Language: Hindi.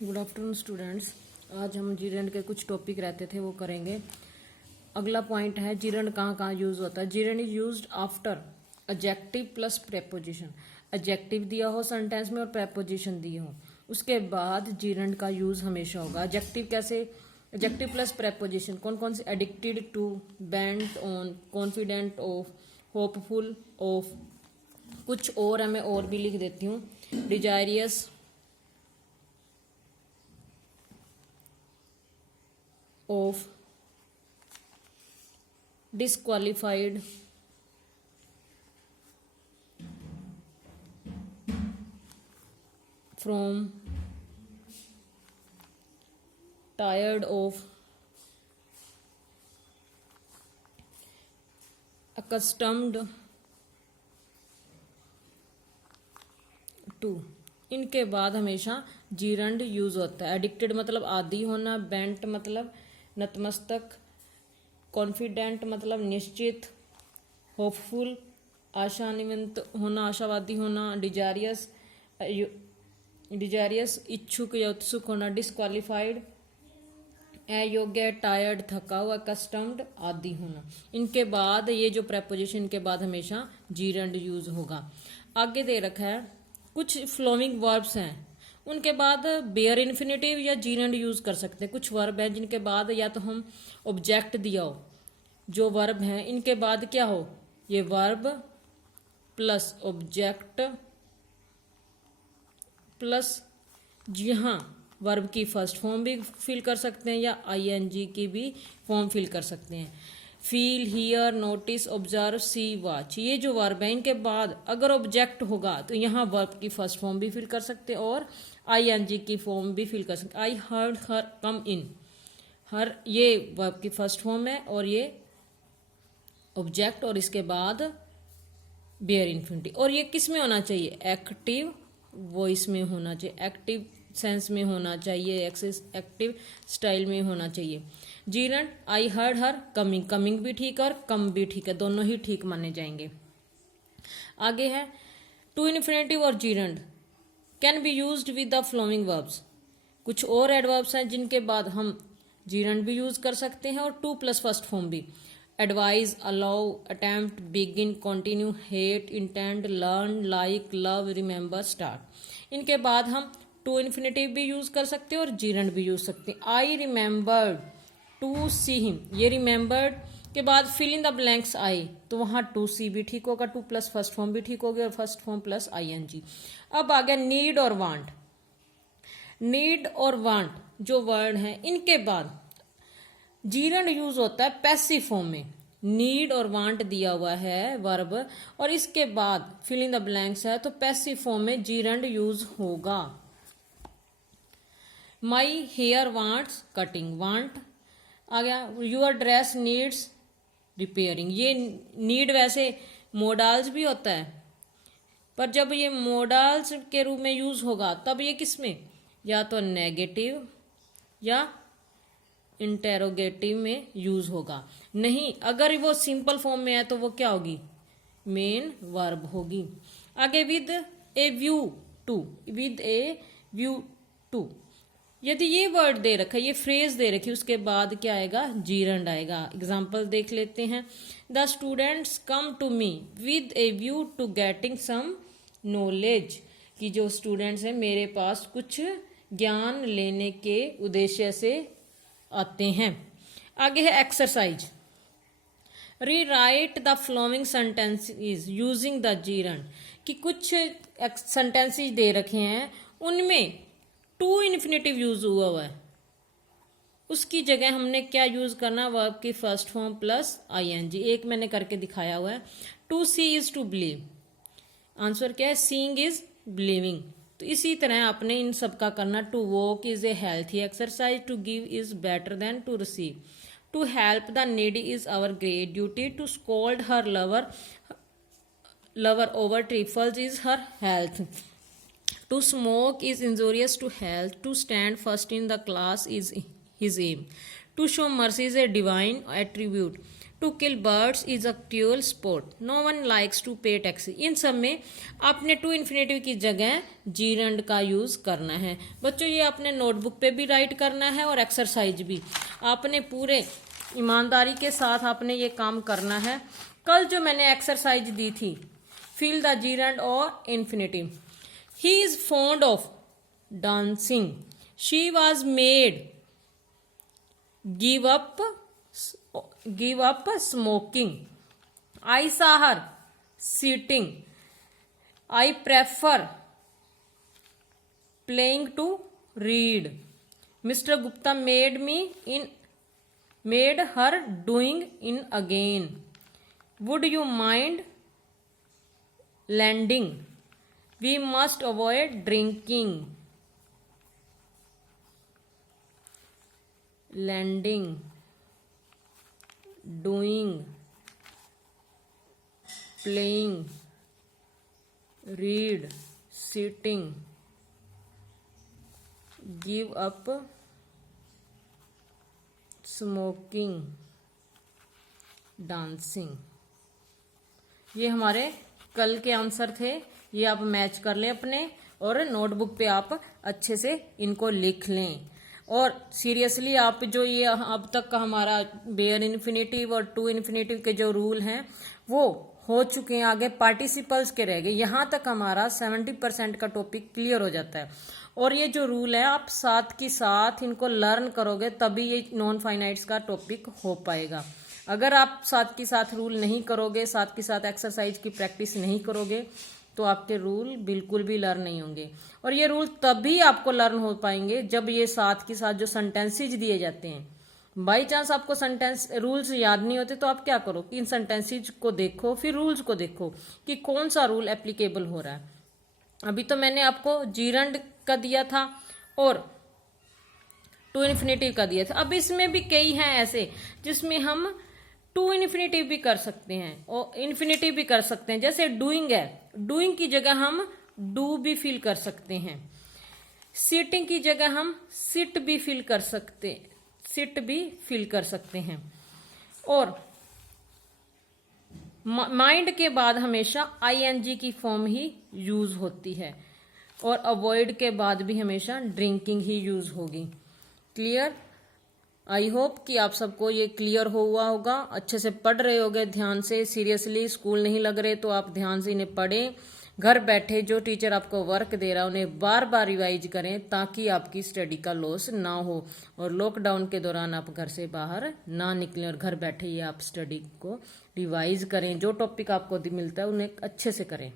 Good afternoon students. आज हम जीरेंड के कुछ टॉपिक रहते थे वो करेंगे। अगला पॉइंट है जीरेंड कहाँ कहाँ यूज होता है। जीरेंड is used after adjective plus preposition. Adjective दिया हो सेंटेंस में और प्रेपोजिशन दिए हो, उसके बाद जीरेंड का यूज हमेशा होगा। एडजेक्टिव कैसे? एडजेक्टिव प्लस प्रेपोजिशन कौन कौन से? Addicted to, bent on, confident of, hopeful of, कुछ और है मैं और भी लिख देती हूँ। डिजायरियस of, disqualified, from, tired of, accustomed to। इनके बाद हमेशा जीरंड यूज होता है। एडिक्टेड मतलब आदी होना, बेंट मतलब नतमस्तक, कॉन्फिडेंट मतलब निश्चित, होपफुल आशान्वित होना, आशावादी होना, डिजारियस इच्छुक या उत्सुक होना, डिस्क्वालिफाइड अयोग्य, टायर्ड थका हुआ, कस्टम्ड आदि होना। इनके बाद ये जो प्रेपोजिशन के बाद हमेशा जीरंड यूज होगा। आगे दे रखा है कुछ फ्लोइंग वर्ब्स हैं, उनके बाद बेयर इन्फिनेटिव या जीरंड यूज कर सकते हैं। कुछ वर्ब हैं जिनके बाद या तो हम ऑब्जेक्ट दिया हो, जो वर्ब हैं इनके बाद क्या हो, ये वर्ब प्लस ऑब्जेक्ट प्लस यहाँ वर्ब की फर्स्ट फॉर्म भी फिल कर सकते हैं या आईएनजी की भी फॉर्म फिल कर सकते हैं। Feel, hear, notice, observe, see, watch, ये जो वर्ब है इनके बाद अगर ऑब्जेक्ट होगा तो यहाँ वर्ब की फर्स्ट फॉर्म भी फिल कर सकते हैं और आईएनजी की फॉर्म भी फिल कर सकते। आई हर्ड हर कम इन, हर ये वर्ब की फर्स्ट फॉर्म है और ये ऑब्जेक्ट और इसके बाद बेयर इन्फिनिटिव। और ये किस में होना चाहिए? एक्टिव वॉइस में होना चाहिए, एक्टिव सेंस में होना चाहिए, एक्टिव स्टाइल में होना चाहिए। Gerund I heard her coming, coming भी ठीक और कम भी ठीक है, दोनों ही ठीक माने जाएंगे। आगे है टू इन्फिनेटिव और gerund can be used with the flowing verbs. कुछ और एडवर्ब्स हैं जिनके बाद हम जीरंड भी यूज कर सकते हैं और टू प्लस फर्स्ट फॉर्म भी। Advise, allow, attempt, begin, continue, hate, intend, learn, like, love, remember, start. इनके बाद हम टू इन्फिनेटिव भी यूज कर सकते हैं और जीरंड भी यूज सकते हैं। I remembered to see him, ये रिमेंबर्ड के बाद fill in the blanks I, तो वहां टू सी भी ठीक होगा, टू प्लस फर्स्ट फॉर्म भी ठीक होगी और फर्स्ट फॉर्म प्लस आईएनजी। अब आ गया नीड और वांट। नीड और वांट जो वर्ड है इनके बाद जीरंड यूज होता है पैसिव फॉर्म में। नीड और वांट दिया हुआ है वर्ब और इसके बाद फिल इन द ब्लैंक्स है तो पैसिव फॉर्म में जीरंड यूज होगा। My hair wants cutting, want आ गया। यूर ड्रेस नीड्स रिपेयरिंग, ये नीड वैसे मोडाल्स भी होता है पर जब ये मोडाल्स के रूप में यूज होगा तब ये किस में, या तो नेगेटिव या इंटेरोगेटिव में यूज होगा। नहीं, अगर वो सिंपल फॉर्म में है तो वो क्या होगी, मेन वर्ब होगी। आगे with a view to, with a view to, यदि ये वर्ड दे रखा है, ये फ्रेज दे रखी, उसके बाद क्या आएगा, जीरंड आएगा। एग्जाम्पल देख लेते हैं। The students come to me with a view to getting some knowledge, कि जो स्टूडेंट्स हैं मेरे पास कुछ ज्ञान लेने के उद्देश्य से आते हैं। आगे है exercise. Rewrite the flowing sentences using the gerund, कि कुछ सेंटेंसेस दे रखे हैं उनमें टू इन्फिनेटिव यूज हुआ है, उसकी जगह हमने क्या यूज करना, वर्ब की फर्स्ट फॉर्म प्लस आईएनजी। एक मैंने करके दिखाया हुआ है। To see is to believe, answer क्या है, सीइंग इज बिलीविंग। तो इसी तरह आपने इन सब का करना। To walk is a healthy exercise, to give is better than to receive, to help the needy is our great duty, to scold her lover over trifles is her health, to smoke is injurious to health, to stand first in the class is his aim, to show mercy is a divine attribute, to kill birds is a cruel sport, no one likes to pay taxi. इन सब में आपने टू इन्फिनेटिव की जगह जीरंड का यूज करना है। बच्चों ये आपने नोटबुक पे भी राइट करना है और एक्सरसाइज भी आपने पूरे ईमानदारी के साथ आपने ये काम करना है। कल जो मैंने एक्सरसाइज दी थी, फिल द जीरंड और infinitive. He is fond of dancing, she was made, give up smoking, I saw her sitting, I prefer playing to read, Mr. Gupta made her doing in again, would you mind lending, we must avoid drinking, lending, doing, playing, read, sitting, give up smoking, dancing। ये हमारे कल के आंसर थे। ये आप मैच कर लें अपने और नोटबुक पे आप अच्छे से इनको लिख लें। और सीरियसली आप जो ये अब तक का हमारा बेयर इन्फिनेटिव और टू इन्फिनेटिव के जो रूल हैं वो हो चुके हैं, आगे पार्टिसिपल्स के रह गए। यहाँ तक हमारा 70% का टॉपिक क्लियर हो जाता है। और ये जो रूल है आप साथ की साथ इनको लर्न करोगे तभी ये नॉन फाइनाइट्स का टॉपिक हो पाएगा। अगर आप साथ की साथ रूल नहीं करोगे, साथ के साथ एक्सरसाइज की प्रैक्टिस नहीं करोगे तो आपके रूल बिल्कुल भी लर्न नहीं होंगे। और ये रूल तभी आपको लर्न हो पाएंगे जब ये साथ के साथ जो सेंटेंसेज दिए जाते हैं, बाई चांस आपको सेंटेंस रूल्स याद नहीं होते तो आप क्या करो कि इन सेंटेंसेज को देखो, फिर रूल्स को देखो कि कौन सा रूल एप्लीकेबल हो रहा है। अभी तो मैंने आपको जीरंड का दिया था और टू इन्फिनेटिव का दिया था। अब इसमें भी कई हैं ऐसे जिसमें हम टू इन्फिनेटिव भी कर सकते हैं और इन्फिनेटिव भी कर सकते हैं। जैसे डूइंग है, डूइंग की जगह हम डू भी फिल कर सकते हैं। सिटिंग की जगह हम सिट भी फिल कर सकते हैं। और माइंड के बाद हमेशा आईएनजी की फॉर्म ही यूज होती है और अवॉइड के बाद भी हमेशा ड्रिंकिंग ही यूज होगी। क्लियर? आई होप कि आप सबको ये क्लियर हुआ होगा, अच्छे से पढ़ रहे होगे ध्यान से। सीरियसली स्कूल नहीं लग रहे तो आप ध्यान से इन्हें पढ़ें। घर बैठे जो टीचर आपको वर्क दे रहा है उन्हें बार बार रिवाइज करें ताकि आपकी स्टडी का लॉस ना हो और लॉकडाउन के दौरान आप घर से बाहर ना निकलें और घर बैठे ही आप स्टडी को रिवाइज करें। जो टॉपिक आपको मिलता है उन्हें अच्छे से करें।